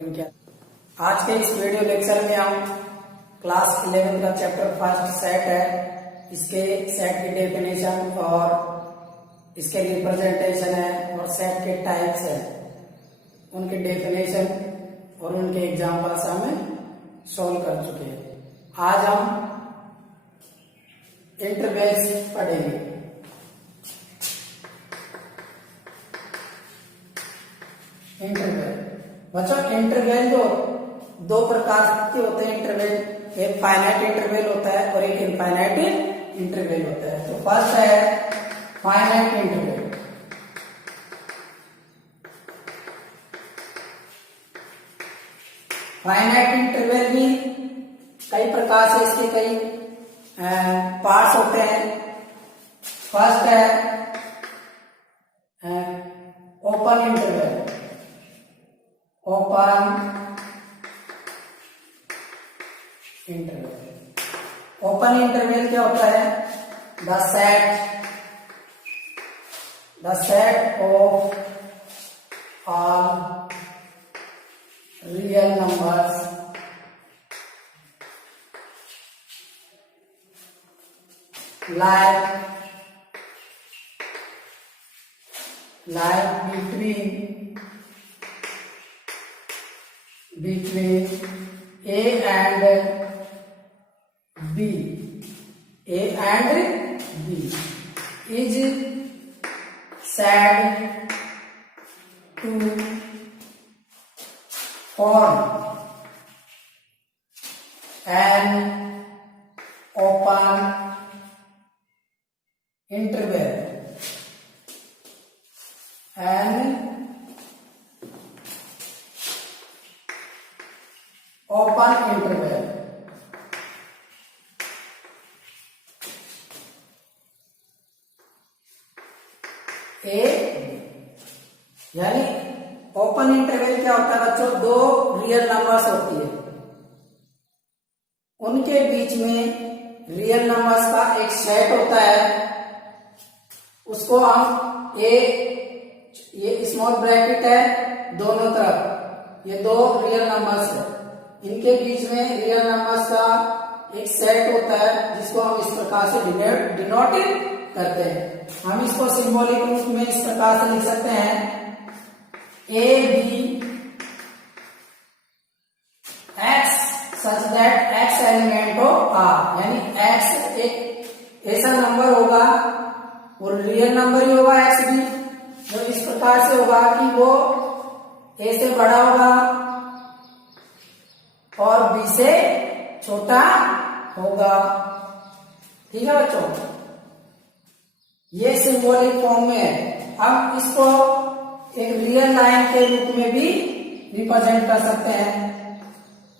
आज के इस वीडियो लेक्चर में हम क्लास 11 का चैप्टर फर्स्ट सेट है, इसके सेट की डेफिनेशन और इसके रिप्रेजेंटेशन है और सेट के टाइप्स है, उनके डेफिनेशन और उनके एग्जाम्पल्स हमें सॉल्व कर चुके हैं। आज हम इंटरवल्स पढ़ेंगे। इंटरवल बच्चों, इंटरवल जो दो प्रकार के होते हैं इंटरवल, एक फाइनाइट इंटरवल होता है और एक इनफाइनाइट इंटरवल होता है। तो फर्स्ट है फाइनाइट इंटरवल। फाइनाइट इंटरवल भी कई प्रकार से इसके कई पार्ट्स होते हैं। फर्स्ट है open interval. Open interval, open interval क्या होता है? The set of all real numbers like between A and B is said to form an open interval. Open interval A, यानी ओपन इंटरवल क्या होता है बच्चों? दो रियल नंबर्स होती है, उनके बीच में रियल नंबर्स का एक सेट होता है, उसको हम ये स्मॉल ब्रैकेट है दोनों तरफ, ये दो रियल नंबर्स है, इनके बीच में रियल नंबर्स का एक सेट होता है जिसको हम इस प्रकार से डिनोट करते हैं। हम इसको सिंबॉलिक रूप में इस प्रकार से लिख सकते हैं A B X such that X element of R, यानी एक्स एक ऐसा नंबर होगा, वो रियल नंबर ही होगा एक्स भी, जो इस प्रकार से होगा कि वो ए से बड़ा होगा और बी से छोटा होगा। ठीक है बच्चों, ये सिंबॉलिक फॉर्म में है। हम इसको एक रियल लाइन के रूप में भी रिप्रेजेंट कर सकते हैं,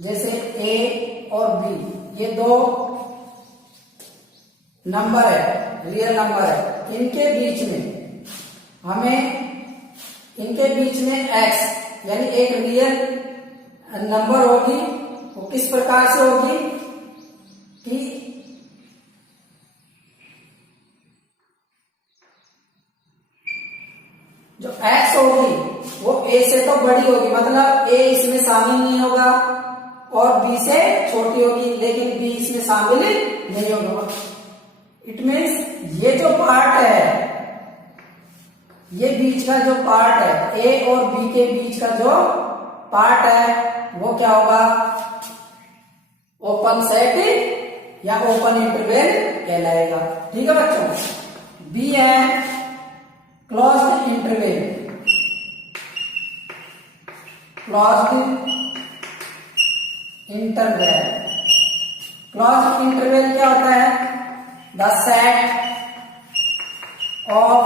जैसे ए और बी, ये दो नंबर है, रियल नंबर है, इनके बीच में इनके बीच में एक्स यानी एक रियल नंबर होगी। वो किस प्रकार से होगी कि जो एक्स होगी वो ए से तो बड़ी होगी, मतलब ए इसमें शामिल नहीं होगा, और बी से छोटी होगी, लेकिन बी इसमें शामिल नहीं होगा। इट मीन्स ये जो पार्ट है, ये बीच का जो पार्ट है, ए और बी के बीच का जो पार्ट है, वो क्या होगा? ओपन सेट या ओपन इंटरवल कहलाएगा। ठीक है बच्चों, बी है क्लोज्ड इंटरवल। क्लोज्ड इंटरवल क्या होता है? The set of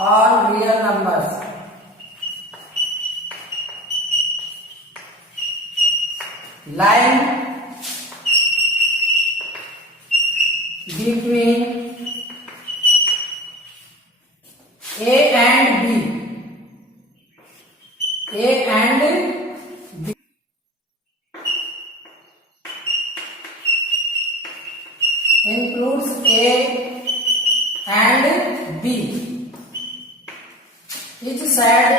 all real numbers lying between A and B includes A and B. Each side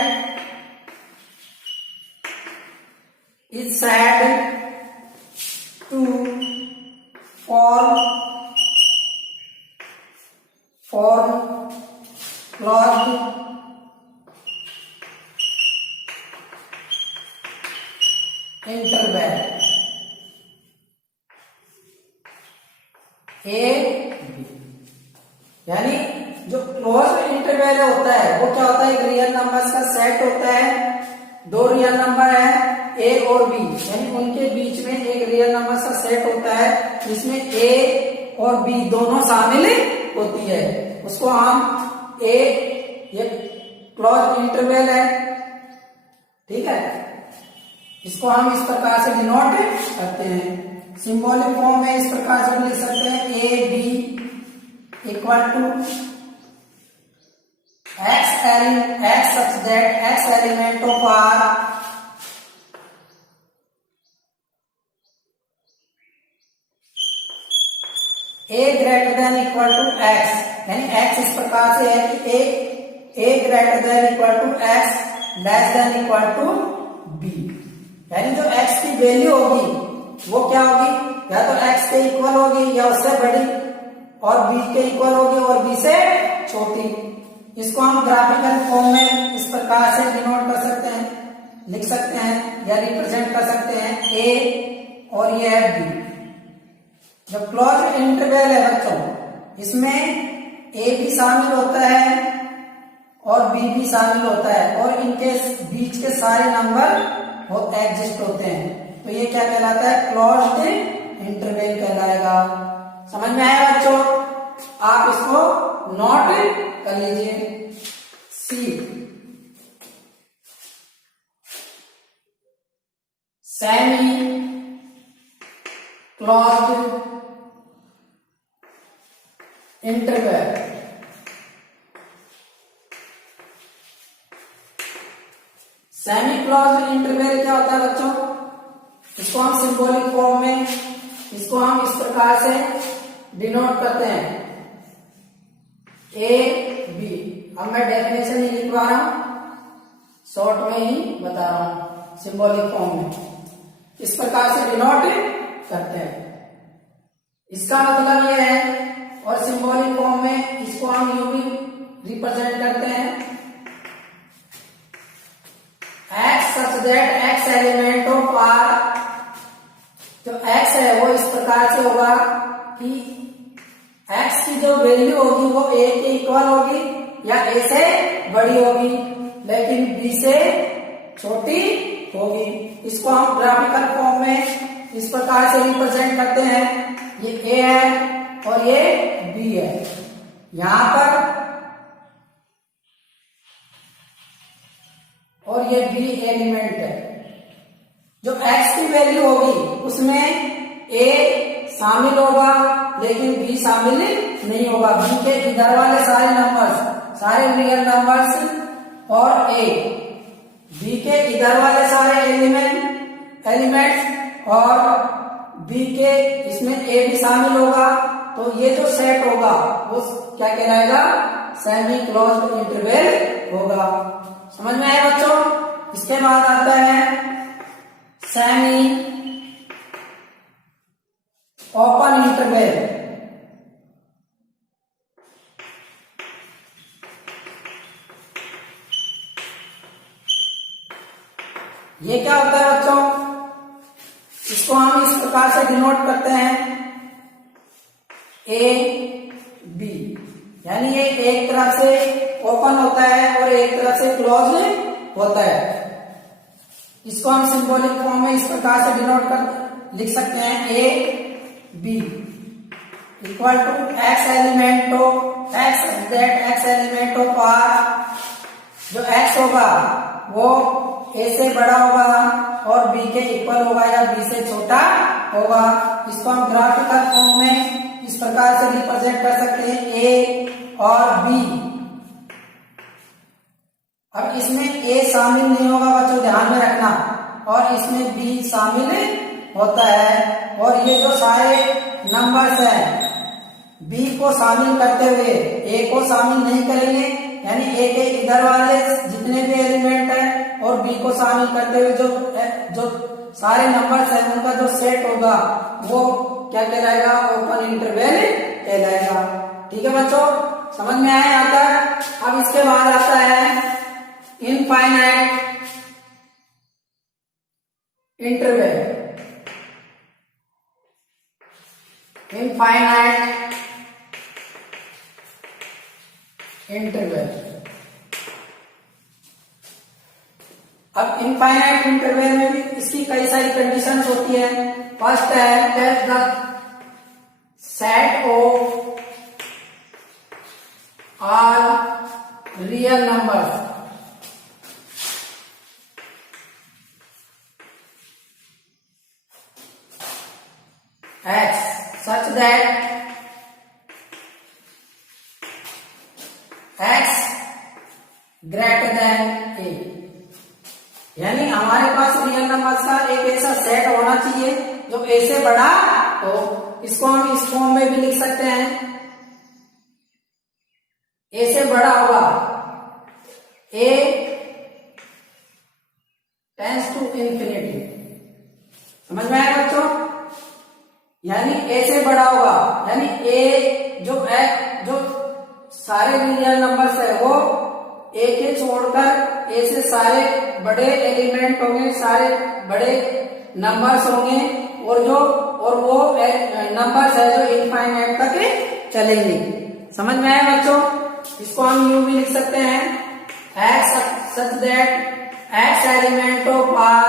is said to form closed interval A B, यानी जो क्लोज इंटरवल होता है वो क्या होता है, एक रियल नंबर्स का सेट होता है, दो रियल नंबर है ए और बी, यानी उनके बीच में एक रियल नंबर्स का सेट होता है जिसमें ए और बी दोनों शामिल होती है, उसको हम ए, ये क्लोज इंटरवल है, ठीक है। इसको हम इस प्रकार से डिनोट करते हैं, सिंबॉलिक फॉर्म में इस प्रकार से लिख सकते हैं A B equal to x such that x element of R a greater than equal to x, यानी x इस प्रकार से है कि a greater than equal to x less than equal to b, यानी जो x की वैल्यू होगी वो क्या होगी, या तो x के इक्वल होगी या उससे बड़ी, और b के इक्वल होगी और b से छोटी। इसको हम ग्राफिकल फॉर्म में इस प्रकार से डिनोट कर सकते हैं, लिख सकते हैं या रिप्रेजेंट कर सकते हैं a और ये है b। जब क्लोज इंटरवल है बच्चों, इसमें a भी शामिल होता है और b भी शामिल होता है और इनके बीच के सारे नंबर वो एग्जिस्ट होते हैं, तो ये क्या कहलाता है, क्लोज्ड इंटरवल कहलाएगा। समझ में आया बच्चों, आप इसको नोट कर लीजिए। C semi closed interval, semi closed interval क्या होता है बच्चों, इसको हम सिंबॉलिक फॉर्म में इसको हम इस प्रकार से डिनोट करते हैं ए बी। अब मैं डेफिनेशन नहीं लिखवा रहा हूं, शॉर्ट में ही बता रहा हूं, सिंबॉलिक फॉर्म में इस प्रकार से डिनोट करते हैं, इसका मतलब यह है। और सिंबॉलिक फॉर्म में इसको हम यूं भी रिप्रेजेंट करते हैं, x such that x element of R, जो x है वो इस प्रकार से होगा कि x की जो वैल्यू होगी वो a के इक्वल होगी या a से बड़ी होगी लेकिन b से छोटी होगी। इसको हम ग्राफिकल फॉर्म में इस प्रकार से रिप्रेजेंट करते हैं, ये a है और ये b है, यहां पर और ये b एलिमेंट है। जो x की वैल्यू होगी उसमें a शामिल होगा लेकिन b शामिल नहीं होगा, b के इधर वाले सारे नंबर्स, सारे रियल नंबर्स और a, b के इधर वाले सारे एलिमेंट्स और b के इसमें a भी शामिल होगा, तो ये जो सेट होगा वो क्या कहलाएगा, सेमी क्लोज्ड इंटरवल होगा। समझ में आया बच्चों। इसके बाद आता है सेमी ओपन इंटरवल। ये क्या होता है बच्चों, इसको हम इस प्रकार से डिनोट करते हैं ए बी, यानी ये एक तरफ से ओपन होता है और एक तरफ से क्लोज होता है। इसको हम सिंबॉलिक फॉर्म में इस प्रकार से डिनोट कर लिख सकते हैं A B equal to X element of X element of R. जो एक्स होगा वो ए से बड़ा होगा और बी के इक्वल होगा या बी से छोटा होगा। इसको हम ग्राफिकल फॉर्म में इस प्रकार से रिप्रेजेंट कर सकते हैं ए और बी। अब इसमें ए शामिल नहीं होगा बच्चों, ध्यान में रखना, और इसमें बी शामिल होता है। और ये जो सारे नंबर्स हैं बी को शामिल करते हुए ए को शामिल नहीं करेंगे, यानी ए के इधर वाले जितने भी एलिमेंट है और बी को शामिल करते हुए जो सारे नंबर्स है उनका जो सेट होगा वो क्या कहलाएगा, ओपन इंटरवल कहलाएगा। ठीक है बच्चों, समझ में आया यहाँ तक। अब इसके बाद आता है इनफाइनाइट इंटरवल। Infinite interval. अब इनफाइनाइट इंटरवल में भी इसकी कई सारी कंडीशंस होती है। फर्स्ट है test the set of all real numbers x such that x greater than a। यानी हमारे पास रियल नंबर्स का एक ऐसा सेट होना चाहिए जो a से बड़ा हो। इसको हम इस फॉर्म में भी लिख सकते हैं, a से बड़ा होगा a टेंड्स टू इंफिनिटी। समझ में आया बच्चों, यानी a से बड़ा होगा, यानी a जो सारे रियल नंबर्स है वो a के छोड़कर a से सारे बड़े एलिमेंट होंगे, सारे बड़े नंबर्स होंगे और वो नंबर्स है जो इनफाइनाइट तक चलेंगे। समझ में आया बच्चों, इसको हम यूं भी लिख सकते हैं x such that x element of R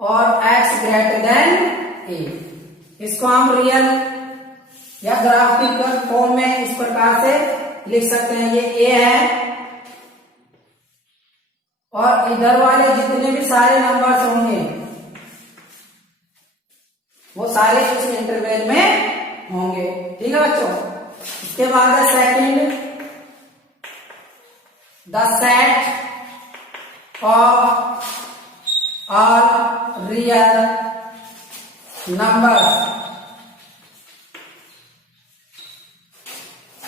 और x ग्रेटर देन a। इसको हम रियल या ग्राफिकल फॉर्म में इस प्रकार से लिख सकते हैं, ये a है और इधर वाले जितने भी सारे नंबर्स होंगे वो सारे इस इंटरवल में होंगे। ठीक है बच्चों, इसके बाद है second the set of all real numbers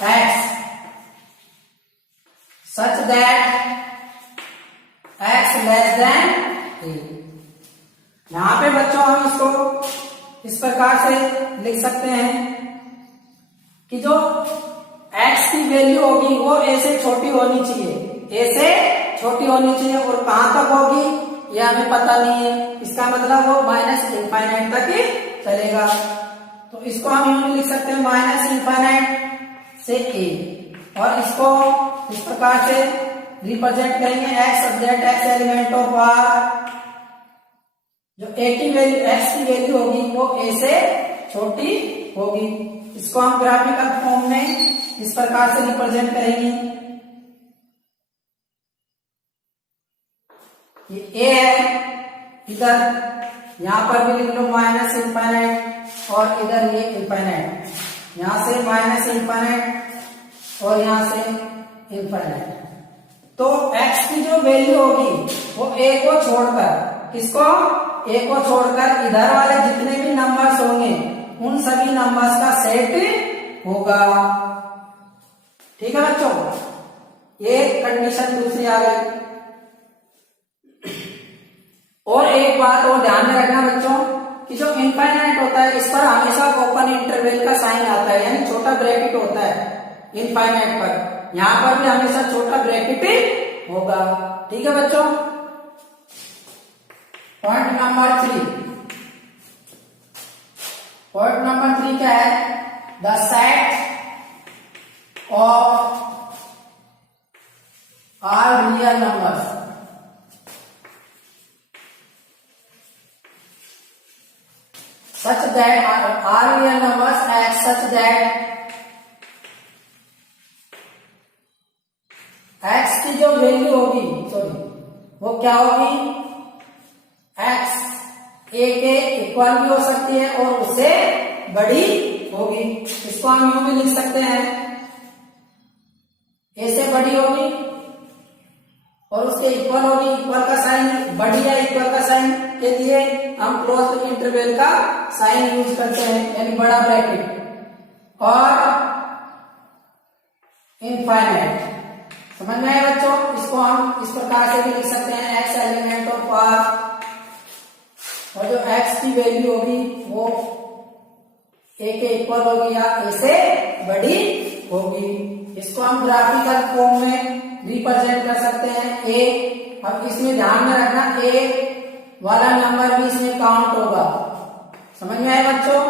x such that x less than a। यहां पे बच्चों हम इसको इस प्रकार से लिख सकते हैं कि जो x की वैल्यू होगी वो a से छोटी होनी चाहिए, a से छोटी होनी चाहिए और कहां तक होगी ये हमें पता नहीं है। इसका मतलब वो माइनस इनफाइनाइट तक ही चलेगा। तो इसको हम यूं लिख सकते हैं माइनस इनफाइनाइट से a और इसको इस प्रकार से रिप्रेजेंट करेंगे x subject x element of R। जो a की वैल्यू x की वैल्यू होगी वो a से छोटी होगी। इसको हम ग्राफिकल फॉर्म में इस प्रकार से रिप्रेजेंट करेंगे, ये a है, इधर यहां पर भी लिख लो माइनस इनफाइनाइट और इधर ये इनफाइनाइट, यहां से माइनस इनफाइनाइट और यहां से इनफाइनाइट। तो x की जो वैल्यू होगी वो a को छोड़कर, किसको, a को छोड़कर इधर वाले जितने भी नंबर्स होंगे उन सभी नंबर्स का सेट होगा। ठीक है बच्चों, ये कंडीशन दूसरी आ गई। और एक बात और ध्यान में रखना बच्चों कि जो इनफाइनाइट होता है इस पर हमेशा ओपन इंटरवल का साइन आता है, यानी छोटा ब्रैकेट होता है इनफाइनाइट पर। यहां पर भी हमेशा छोटा ब्रैकेट होगा। ठीक है बच्चों, पॉइंट नंबर 3। पॉइंट नंबर 3 क्या है, the set of all real numbers such that all real numbers x such that x की जो वैल्यू होगी वो क्या होगी, x a के इक्वल भी हो सकती है और उससे बड़ी होगी। इसको हम यूं भी लिख सकते हैं, a से बड़ी होगी और उसके इक्वल होगी। इक्वल का साइन, बड़ी या इक्वल का साइन के लिए हम क्लोज इंटरवल का साइन यूज करते हैं, यानी बड़ा ब्रैकेट और इनफाइनाइट। समझ में आया बच्चों? इसको हम इस प्रकार से भी लिख सकते हैं, x एलिमेंट ऑफ r, और जो x की वैल्यू होगी वो a के इक्वल होगी या a से बड़ी होगी। इसको हम ग्राफिकल फॉर्म में रिप्रेजेंट कर सकते हैं a। अब इसमें ध्यान में रखना a वाला नंबर भी इसमें काउंट होगा। समझ में आया बच्चों?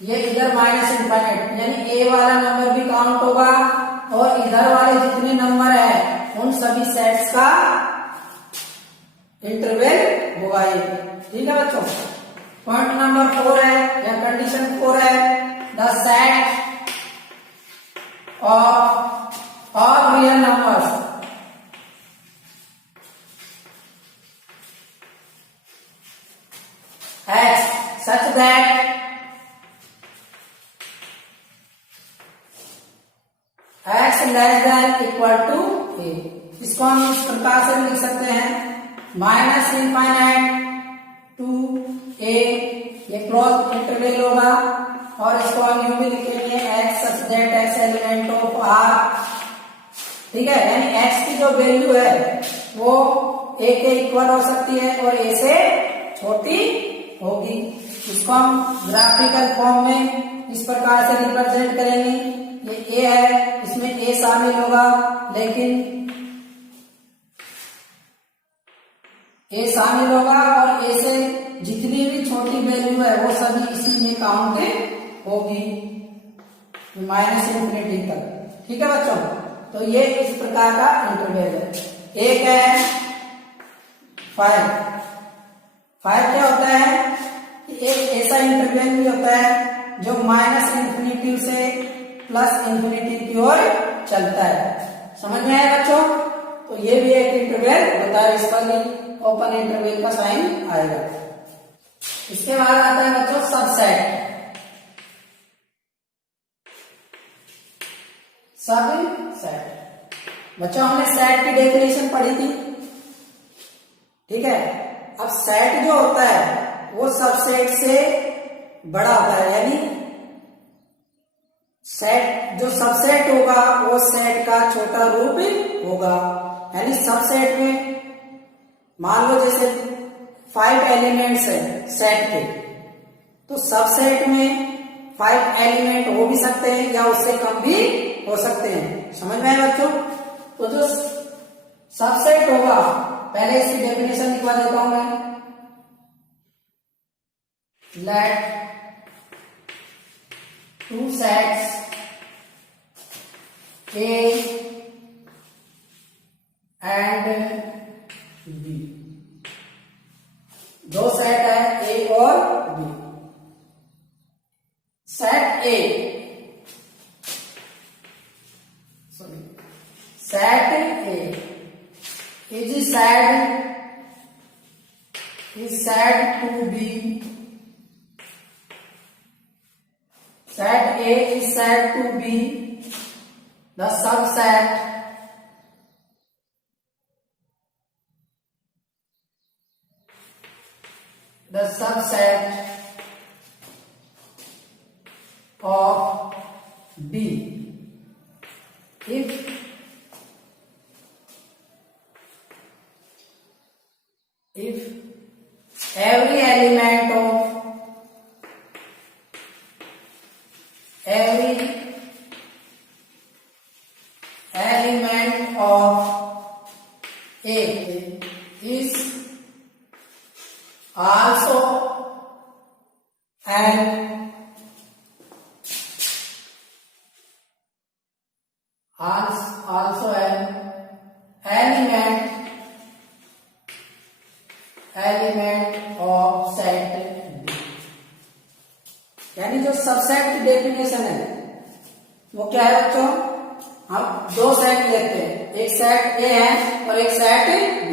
ये इधर माइनस इनफाइनाइट यानी a वाला नंबर भी काउंट होगा और इधर वाले जितने नंबर है उन सभी सेट्स का इंटरवल होगा ये। ठीक है बच्चों? पॉइंट नंबर 4 है या कंडीशन 4 है, the set of real numbers x such that x less than equal to a। इसको हम इस प्रकार से लिख सकते हैं, माइनस इनफाइनाइट टू a, ये क्लोज इंटरवल होगा, और इसको हम यूं भी लिखेंगे x such that x element of r। ठीक है, यानी x की जो वैल्यू है वो a के इक्वल हो सकती है और a से छोटी होगी। इसको हम ग्राफिकल फॉर्म में इस प्रकार से रिप्रेजेंट करेंगे, ये a है, इसमें a शामिल होगा, लेकिन a शामिल होगा और a से जितनी भी छोटी वैल्यू है वो सभी इसी में काउंट होगी माइनस इन्फिनिटी तक। ठीक है बच्चों? तो ये इस प्रकार का इंटरवल है। एक है 5 क्या होता है कि एक ऐसा इंटरवल भी होता है जो माइनस इन्फिनिटी से प्लस इन्फिनिटी की ओर चलता है। समझ में आया बच्चों? तो ये भी एक इंटरवल होता है, इस पर ओपन इंटरवल का साइन आएगा। इसके बाद आता है बच्चों सबसेट। सबसेट बच्चों हमने सेट की डेफिनेशन पढ़ी थी। ठीक है, अब सेट जो होता है वो सबसेट से बड़ा होता है, यानी सेट जो सबसेट होगा वो सेट का छोटा रूप होगा। यानी सबसेट में मान लो जैसे 5 एलिमेंट्स है सेट के, तो सबसेट में 5 एलिमेंट हो भी सकते हैं या उससे कम भी हो सकते हैं। समझ में आया बच्चों? तो जो सबसेट होगा, पहले इसकी डेफिनेशन लिखवा देता हूं मैं। Let 2 sets A and B, 2 set है A और B। Set A, set A is said to be, set A is said to be the subset of B if every element of A is also an element of set B। यानी जो subset की definition है वो क्या है बच्चों? हम 2 set लेते हैं, एक सेट A है और एक set B।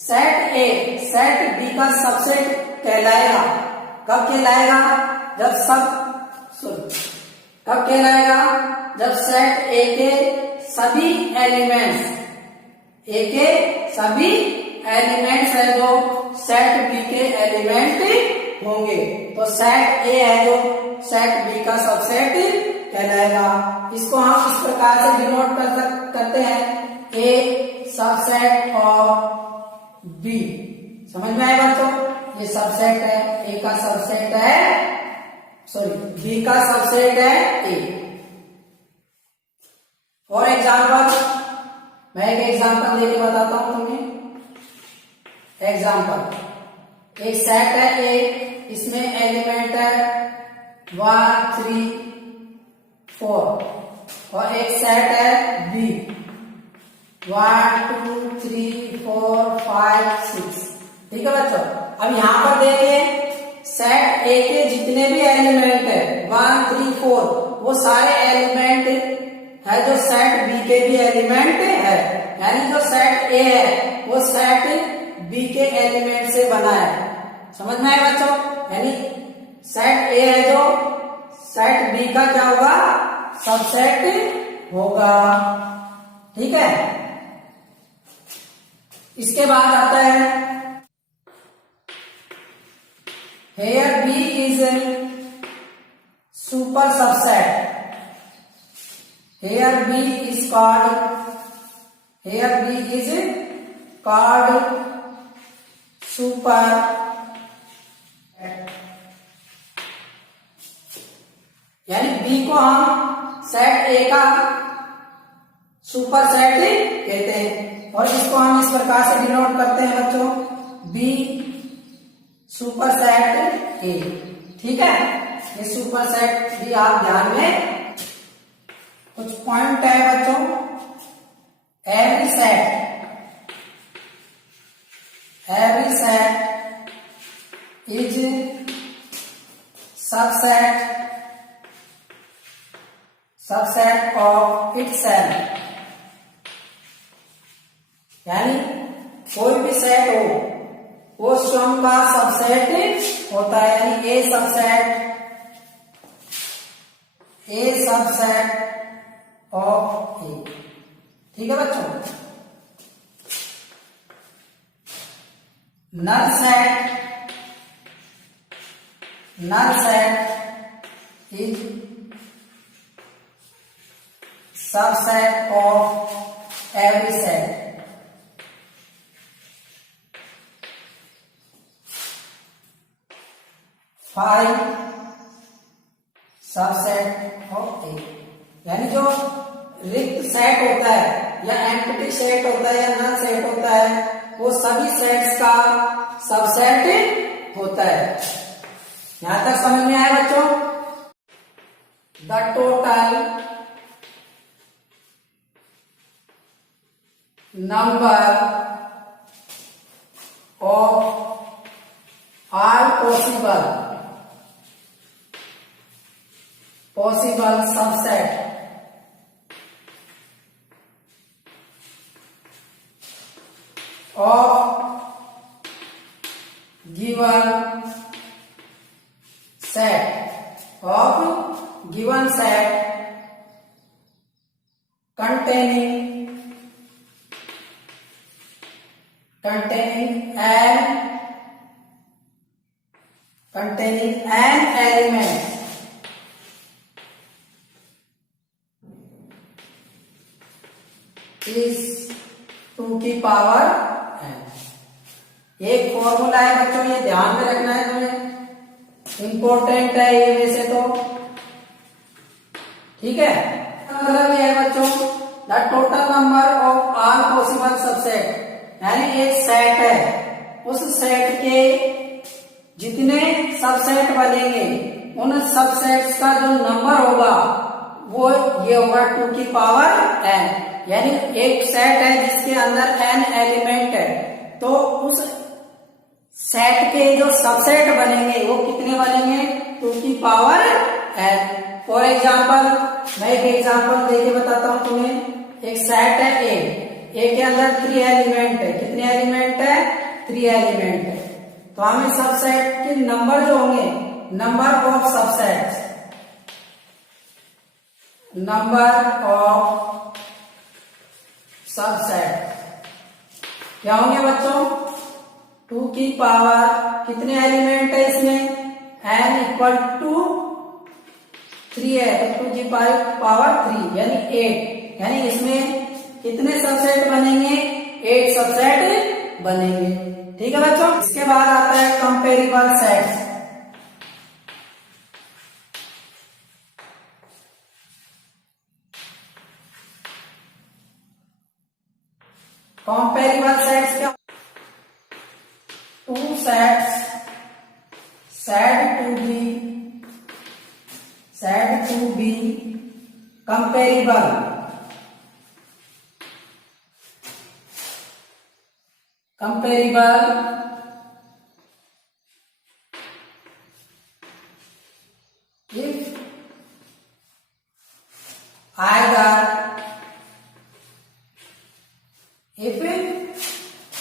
Set A set B का सबसेट कहलाएगा। कब कहलाएगा? कब कहलाएगा? जब सेट A के सभी एलिमेंट्स है जो सेट B के एलिमेंट होंगे, तो सेट A है जो सेट B का सबसेट कहलाएगा। इसको हम इस प्रकार से डिनोट करते हैं ए सबसेट ऑफ बी। समझ में आएगा बच्चों, ये सबसेट है, ए का सबसेट है, सॉरी बी का सबसेट है ए। और एग्जाम्पल, मैं एक एग्जाम्पल देके बताता हूं तुम्हें। एग्जाम्पल, एक सेट है ए, इसमें एलिमेंट है 1 3 4, और एक सेट है बी 1 2 3 4 5 6। ठीक है बच्चों, अब यहां पर देखिए सेट ए के जितने भी एलिमेंट है 1 3 4 वो सारे एलिमेंट है जो सेट बी के भी एलिमेंट है, यानी जो सेट ए है वो सेट बी के एलिमेंट से बना है। समझ में आया बच्चों, यानी सेट ए है जो सेट बी का क्या होगा, सबसेट होगा। ठीक है, इसके बाद आता है here B is super subset. Here B is called, here B is called super, यानी बी को हम सेट ए का सुपर सेट कहते हैं, और इसको हम इस प्रकार से डिनोट करते हैं बच्चों, बी सुपर सेट ए। ठीक है, ये सुपर सेट भी आप ध्यान में कुछ पॉइंट है बच्चों। Every set is subset of itself, यानी कोई भी सेट हो वो स्वयं का सबसेट होता है, यानी ए सबसेट ऑफ ए। ठीक है बच्चों, null set is subset of every set. Five subset of A, यानी जो रिक्त सेट होता है या एम्प्टी सेट होता है या नल सेट होता है वो सभी सेट्स का सबसेट होता है। यहां तक समझ में आया बच्चों? The total number of all possible subset of given set containing an element is 2 की पावर n। एक फॉर्मूला है बच्चों, ये ध्यान में रखना है तुम्हें, इंपॉर्टेंट है ये वैसे तो। ठीक है, मतलब ये है बच्चों, the total number of all possible subset, यानी एक सेट है, उस सेट के जितने सबसेट बनेंगे उन सबसेट्स का जो नंबर होगा वो ये होगा 2 की पावर n। यानी एक सेट है जिसके अंदर n एलिमेंट है, तो उस सेट के जो सबसेट बनेंगे वो कितने बनेंगे, 2 की पावर n। फॉर एग्जाम्पल, मैं एक एग्जाम्पल देके बताता हूं तुम्हें। एक सेट है ए के अंदर 3 एलिमेंट है। कितने एलिमेंट है, 3 एलिमेंट है। तो हमें सबसेट के नंबर जो होंगे, number of subsets, number of subset क्या होंगे बच्चों, 2 की पावर कितने एलिमेंट है इसमें, n इक्वल टू 3 है, तो 2 की पावर 3 यानी 8, यानी इसमें कितने सबसेट बनेंगे? 8 सबसेट बनेंगे। ठीक है बच्चों। इसके बाद आता है कंपेरेबल सेट्स। कंपेरेबल सेट्स क्या? Two sets said to be comparable if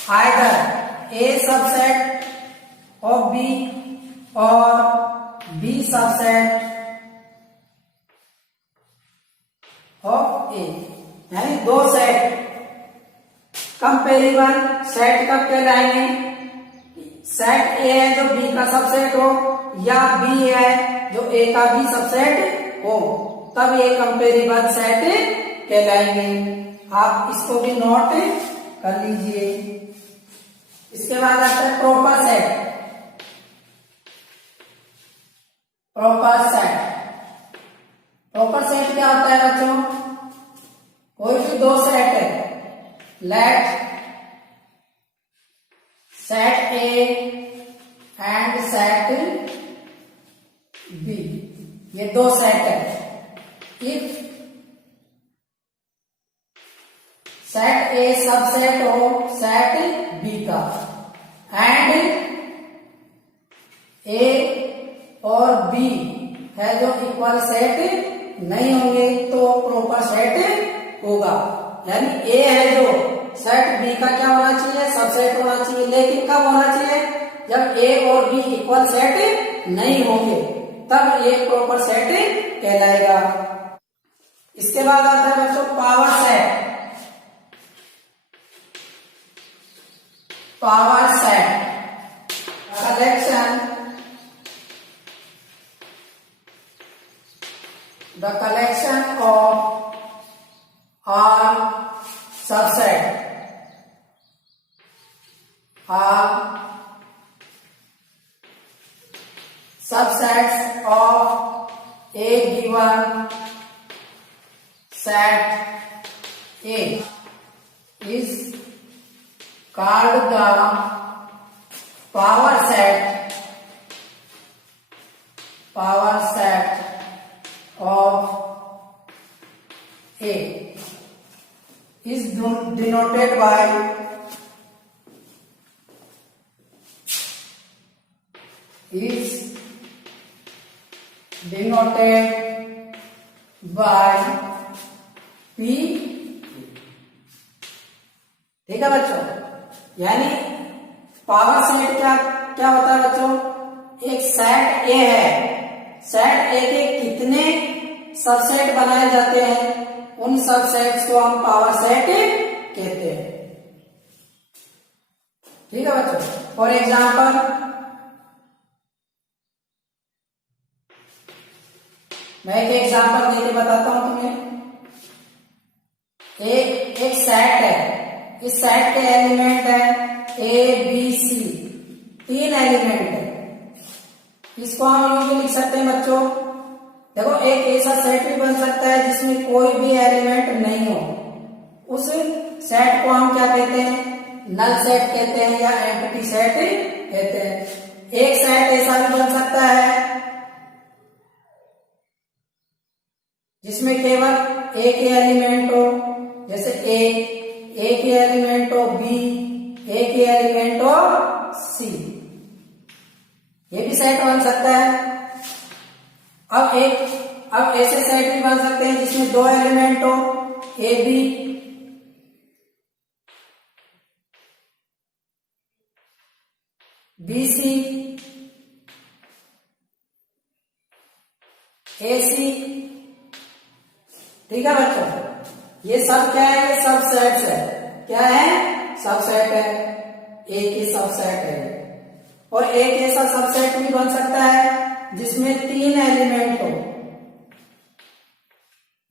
either A subset of B or B subset of A, यानी दो सेट कंपेरेबल सेट कब कहलाएंगे? सेट ए है जो बी का सबसेट हो या बी है जो ए का भी सबसेट हो, तब ये कंपेरेबल सेट कहलाएंगे। आप इसको भी नोट कर लीजिए। इसके बाद आता है प्रॉपर सेट। प्रॉपर सेट क्या होता है बच्चों? कोई भी दो सेट है, let set A and set B, ये दो सेट है। इफ सेट ए सबसेट हो सेट बी का एंड ए और बी है जो इक्वल सेट नहीं होंगे तो प्रॉपर सेट होगा। यानी ए है जो सेट बी का क्या होना चाहिए? सबसेट होना चाहिए। लेकिन कब होना चाहिए? जब ए और बी इक्वल सेट नहीं होंगे, तब ये प्रॉपर सेट कहलाएगा। इसके बाद आता है बच्चों power set. The collection of all subsets of a given set A is called the power set of A is denoted by P। ठीक है बच्चों। यानी पावर सेट क्या होता है बच्चों? एक सेट ए है, सेट ए के कितने सबसेट बनाए जाते हैं, उन सबसेट्स को हम पावर सेट कहते हैं। ठीक है बच्चों। फॉर एग्जाम्पल मैं एक एग्जाम्पल देके बताता हूं तुम्हें। एक सेट है, इस सेट के एलिमेंट है ए बी सी, 3 एलिमेंट है। इसको हम यूं भी लिख सकते हैं बच्चों। देखो एक ऐसा सेट भी बन सकता है जिसमें कोई भी एलिमेंट नहीं हो, उस सेट को हम क्या कहते हैं? नल सेट कहते हैं या एम्प्टी सेट कहते हैं। एक सेट ऐसा भी बन सकता है जिसमें केवल एक ही एलिमेंट हो, जैसे एक ही एलिमेंट हो बी, एक ही एलिमेंट हो सी, ये भी सेट बन सकता है। अब ऐसे सेट भी बन सकते हैं जिसमें 2 एलिमेंट हो, A B, B C, A सी। ठीक है बच्चों, ये सब क्या है? ये सब सेट्स है। क्या है? सबसेट है, एक ही सबसेट है। और एक ऐसा सबसेट भी बन सकता है जिसमें 3 एलिमेंट हो,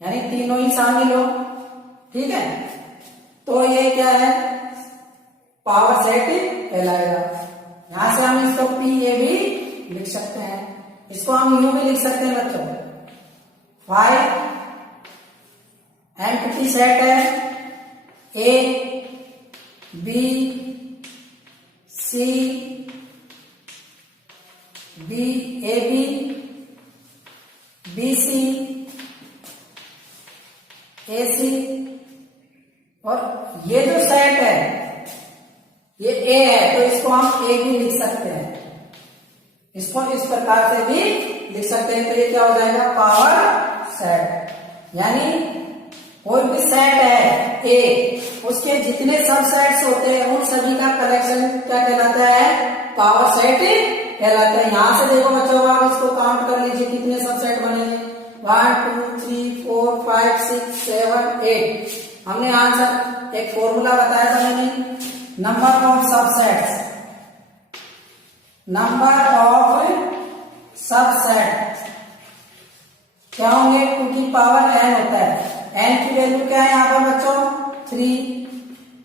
यानी तीनों ही शामिल हो। ठीक है। तो ये क्या है, पावर सेट कहलाएगा। यहां से हम इसको पी ए भी लिख सकते हैं, इसको हम यू भी लिख सकते हैं बच्चों। 5 एम्प्टी सेट है, A B C B A B C A C, और ये जो सेट है ये ए है, तो इसको हम ए भी लिख सकते हैं, इसको इस प्रकार से भी लिख सकते हैं। तो ये क्या हो जाएगा, पावर सेट। यानी कोई भी सेट है ए, उसके जितने सब सेट्स होते हैं उन सभी का कलेक्शन क्या कहलाता है, पावर सेट कहलाता है। यहां से देखो बच्चों, आप इसको काउंट कर लीजिए कितने सब सेट बने, 1 2 3 4 5 6 7 8। हमने आंसर एक फॉर्मूला बताया था मैंने, number of subsets, number of subset क्या होंगे, 2 की पावर n होता है। n की वैल्यू क्या है यहाँ पर बच्चों, 3,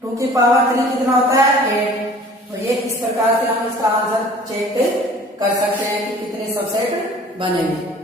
2 की पावर 3 कितना होता है, 8। तो ये इस प्रकार से हम इसका आंसर चेक कर सकते हैं कि कितने सबसेट बनेंगे।